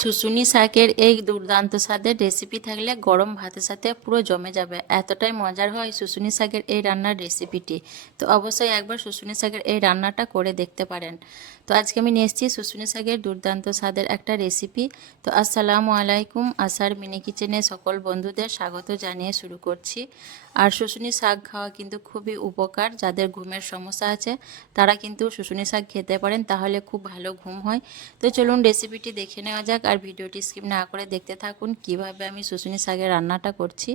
শুশুনি শাকের এই দুর্দান্ত স্বাদের রেসিপি থাকলে গরম ভাতের সাথে পুরো জমে যাবে। এতটাই মজার হয় শুশুনি শাকের এই রান্নার রেসিপিটি। তো অবশ্যই একবার শুশুনি শাকের এই রান্নাটা করে দেখতে পারেন। তো আজকে আমি নিয়ে এসেছি শুশুনি শাকের দুর্দান্ত স্বাদের একটা রেসিপি। তো আসসালামু আলাইকুম, আশার মিনি কিচেনে সকল বন্ধুদের স্বাগত জানিয়ে শুরু করছি। আর শুশুনি শাক খাওয়া কিন্তু খুবই উপকার। যাদের ঘুমের সমস্যা আছে তারা কিন্তু শুশুনি শাক খেতে পারেন, তাহলে খুব ভালো ঘুম হয়। তো চলুন রেসিপিটি দেখে নেওয়া যাক, আর ভিডিওটি স্কিপ না করে দেখতে থাকুন কিভাবে আমি শুশুনি শাকের রান্নাটা করছি।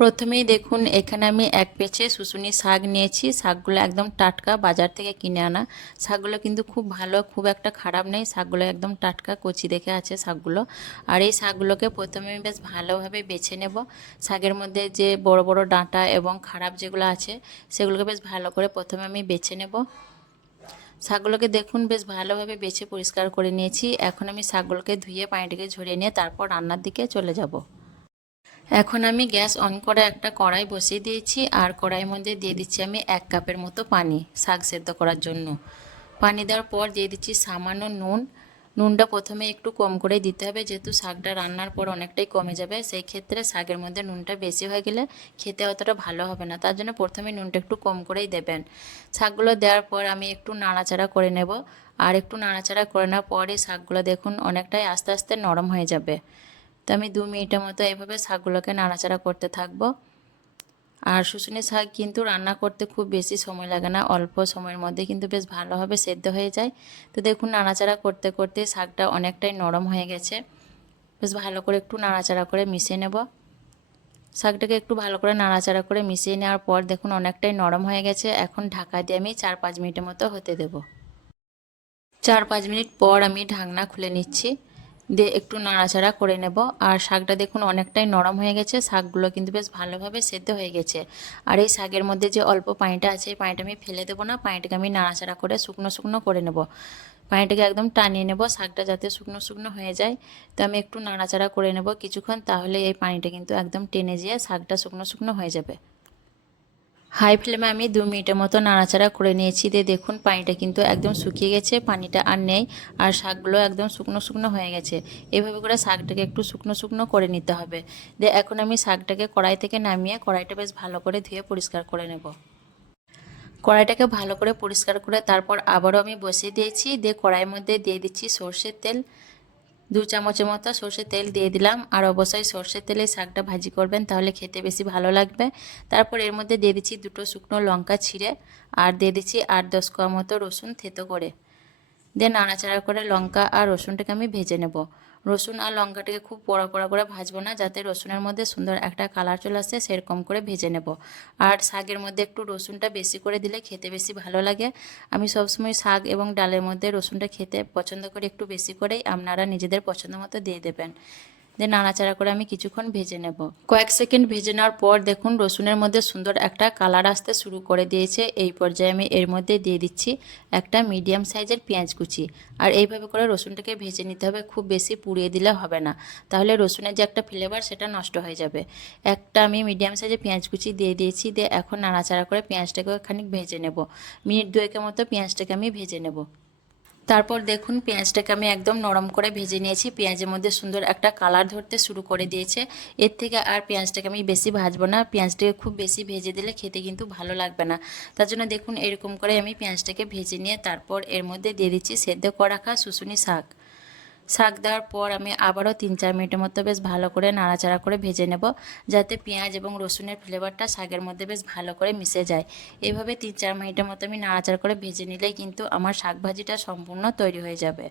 প্রথমেই দেখুন, এখানে আমি এক পেঁচে শুশুনি শাক নিয়েছি। শাকগুলো একদম টাটকা, বাজার থেকে কিনে আনা। শাকগুলো কিন্তু খুব ভালো, খুব একটা খারাপ নেই। শাকগুলো একদম টাটকা, কচি দেখে আছে শাকগুলো। আর এই শাকগুলোকে প্রথমে আমি বেশ ভালোভাবে বেছে নেব। শাকের মধ্যে যে বড় বড় ডাঁটা এবং খারাপ যেগুলো আছে সেগুলোকে বেশ ভালো করে প্রথমে আমি বেছে নেব। শাকগুলোকে দেখুন বেশ ভালোভাবে বেছে পরিষ্কার করে নিয়েছি। এখন আমি শাকগুলোকে ধুয়ে পানিটাকে ঝরিয়ে নিয়ে তারপর রান্নার দিকে চলে যাব। এখন আমি গ্যাস অন করে একটা কড়াই বসিয়ে দিয়েছি, আর কড়াইয়ের মধ্যে দিয়ে দিচ্ছি আমি 1 কাপের মতো পানি শাক সেদ্ধ করার জন্য। পানি দেওয়ার পর দিয়ে দিচ্ছি সামান্য নুন। নুনটা প্রথমে একটু কম করে দিতে হবে, যেহেতু শাকটা রান্নার পর অনেকটাই কমে যাবে। সেই ক্ষেত্রে শাকের মধ্যে নুনটা বেশি হয়ে গেলে খেতে অতটা ভালো হবে না, তার জন্য প্রথমে নুনটা একটু কম করেই দেবেন। শাকগুলো দেওয়ার পর আমি একটু নাড়াচাড়া করে নেব। আর একটু নাড়াচাড়া করে নেওয়ার পরে শাকগুলো দেখুন অনেকটাই আস্তে আস্তে নরম হয়ে যাবে। তো আমি 2 মিনিটের মতো এভাবে শাকগুলোকে নাড়াচাড়া করতে থাকবো। আর শুশুনি শাক কিন্তু রান্না করতে খুব বেশি সময় লাগে না, অল্প সময়ের মধ্যে কিন্তু বেশ ভালোভাবে সেদ্ধ হয়ে যায়। তো দেখুন নাড়াচাড়া করতে করতে শাকটা অনেকটাই নরম হয়ে গেছে। বেশ ভালো করে একটু নাড়াচাড়া করে মিশিয়ে নেব। শাকটাকে একটু ভালো করে নাড়াচাড়া করে মিশিয়ে নেওয়ার পর দেখুন অনেকটাই নরম হয়ে গেছে। এখন ঢাকা দিয়ে আমি 4-5 মিনিটের মতো হতে দেব। 4-5 মিনিট পর আমি ঢাকনা খুলে নিচ্ছি, দিয়ে একটু নাড়াচাড়া করে নেব। আর শাকটা দেখুন অনেকটাই নরম হয়ে গেছে, শাকগুলো কিন্তু বেশ ভালোভাবে সেদ্ধ হয়ে গেছে। আর এই শাকের মধ্যে যে অল্প পানিটা আছে এই পানিটা আমি ফেলে দেবো না, পানিটাকে আমি নাড়াচাড়া করে শুকনো শুকনো করে নেব। পানিটাকে একদম টানিয়ে নেব, শাকটা যাতে শুকনো শুকনো হয়ে যায়। তো আমি একটু নাড়াচাড়া করে নেব কিছুক্ষণ, তাহলে এই পানিটা কিন্তু একদম টেনে যেয়ে শাকটা শুকনো শুকনো হয়ে যাবে। হাই ফ্লেমে আমি 2 মিনিটের মতো নাড়াচাড়া করে নিয়েছি। দিয়ে দেখুন পানিটা কিন্তু একদম শুকিয়ে গেছে, পানিটা আর নেই। আর শাকগুলো একদম শুকনো শুকনো হয়ে গেছে। এভাবে করে শাকটাকে একটু শুকনো শুকনো করে নিতে হবে। দিয়ে এখন আমি শাকটাকে কড়াই থেকে নামিয়ে কড়াইটা বেশ ভালো করে ধুয়ে পরিষ্কার করে নেব। কড়াইটাকে ভালো করে পরিষ্কার করে তারপর আবারও আমি বসিয়ে দিয়েছি। দিয়ে কড়াইয়ের মধ্যে দিয়ে দিচ্ছি সর্ষের তেল। 2 চামচের মতো সর্ষের তেল দিয়ে দিলাম। আর অবশ্যই সর্ষের তেলে শাকটা ভাজি করবেন, তাহলে খেতে বেশি ভালো লাগবে। তারপর এর মধ্যে দিয়ে দিচ্ছি 2টো শুকনো লঙ্কা ছিঁড়ে, আর দিয়ে দিচ্ছি 8-10 কোয়া মতো রসুন থেতো করে। দিয়ে নাড়াচাড়া করে লঙ্কা আর রসুনটাকে আমি ভেজে নেব। রসুন আর লঙ্কাটাকে খুব কড়া কড়া করে ভাজবো না, যাতে রসুনের মধ্যে সুন্দর একটা কালার চলে আসে সেরকম করে ভেজে নেব। আর শাকের মধ্যে একটু রসুনটা বেশি করে দিলে খেতে বেশি ভালো লাগে। আমি সবসময় শাক এবং ডালের মধ্যে রসুনটা খেতে পছন্দ করি একটু বেশি করেই, আপনারা নিজেদের পছন্দ মতো দিয়ে দেবেন। দিয়ে নাড়াচাড়া করে আমি কিছুক্ষণ ভেজে নেব। কয়েক সেকেন্ড ভেজে নেওয়ার পর দেখুন রসুনের মধ্যে সুন্দর একটা কালার আসতে শুরু করে দিয়েছে। এই পর্যায়ে আমি এর মধ্যে দিয়ে দিচ্ছি একটা মিডিয়াম সাইজের পেঁয়াজ কুচি। আর এইভাবে করে রসুনটাকে ভেজে নিতে হবে, খুব বেশি পুড়িয়ে দিলে হবে না, তাহলে রসুনের যে একটা ফ্লেভার সেটা নষ্ট হয়ে যাবে। একটা আমি মিডিয়াম সাইজের পেঁয়াজ কুচি দিয়ে দিয়েছি। দিয়ে এখন নাড়াচাড়া করে পেঁয়াজটাকে খানিক ভেজে নেব। মিনিট 2-এর মতো পেঁয়াজটাকে আমি ভেজে নেব। তারপর দেখুন পেঁয়াজটাকে আমি একদম নরম করে ভেজে নিয়েছি। পেঁয়াজের মধ্যে সুন্দর একটা কালার ধরতে শুরু করে দিয়েছে। এর থেকে আর পেঁয়াজটাকে আমি বেশি ভাজবো না, পেঁয়াজটাকে খুব বেশি ভেজে দিলে খেতে কিন্তু ভালো লাগবে না। তার জন্য দেখুন এরকম করে আমি পেঁয়াজটাকে ভেজে নিয়ে তারপর এর মধ্যে দিয়ে দিচ্ছি সেদ্ধ করে রাখা শুশুনি শাক। শাক দেওয়ার পর আমি আবারও 3-4 মিনিটের মতো বেশ ভালো করে নাড়াচাড়া করে ভেজে নেব, যাতে পেঁয়াজ এবং রসুনের ফ্লেভারটা শাকের মধ্যে বেশ ভালো করে মিশে যায়। এইভাবে 3-4 মিনিটের মতো আমি নাড়াচাড়া করে ভেজে নিলেই কিন্তু আমার শাক ভাজিটা সম্পূর্ণ তৈরি হয়ে যাবে।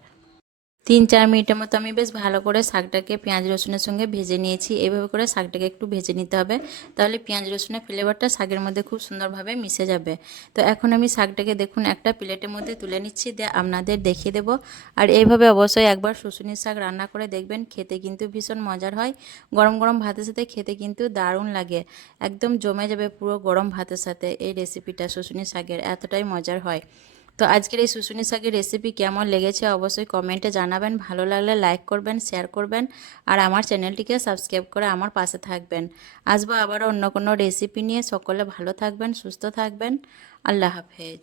3-4 মিনিটের মতো আমি বেশ ভালো করে শাকটাকে পেঁয়াজ রসুনের সঙ্গে ভেজে নিয়েছি। এইভাবে করে শাকটাকে একটু ভেজে নিতে হবে, তাহলে পেঁয়াজ রসুনের ফ্লেভারটা শাকের মধ্যে খুব সুন্দরভাবে মিশে যাবে। তো এখন আমি শাকটাকে দেখুন একটা প্লেটের মধ্যে তুলে নিচ্ছি, দিয়ে আপনাদের দেখিয়ে দেবো। আর এইভাবে অবশ্যই একবার শুশুনি শাক রান্না করে দেখবেন, খেতে কিন্তু ভীষণ মজার হয়। গরম গরম ভাতের সাথে খেতে কিন্তু দারুণ লাগে, একদম জমে যাবে পুরো গরম ভাতের সাথে। এই রেসিপিটা শুশুনি শাকের এতটাই মজার হয়। তো আজকের এই শুশুনি শাকের রেসিপি কেমন লেগেছে অবশ্যই কমেন্টে জানাবেন। ভালো লাগলে লাইক করবেন, শেয়ার করবেন, আর আমার চ্যানেলটিকে সাবস্ক্রাইব করে আমার পাশে থাকবেন। আসবো আবারও অন্য কোনো রেসিপি নিয়ে। সকলে ভালো থাকবেন, সুস্থ থাকবেন। আল্লাহ হাফেজ।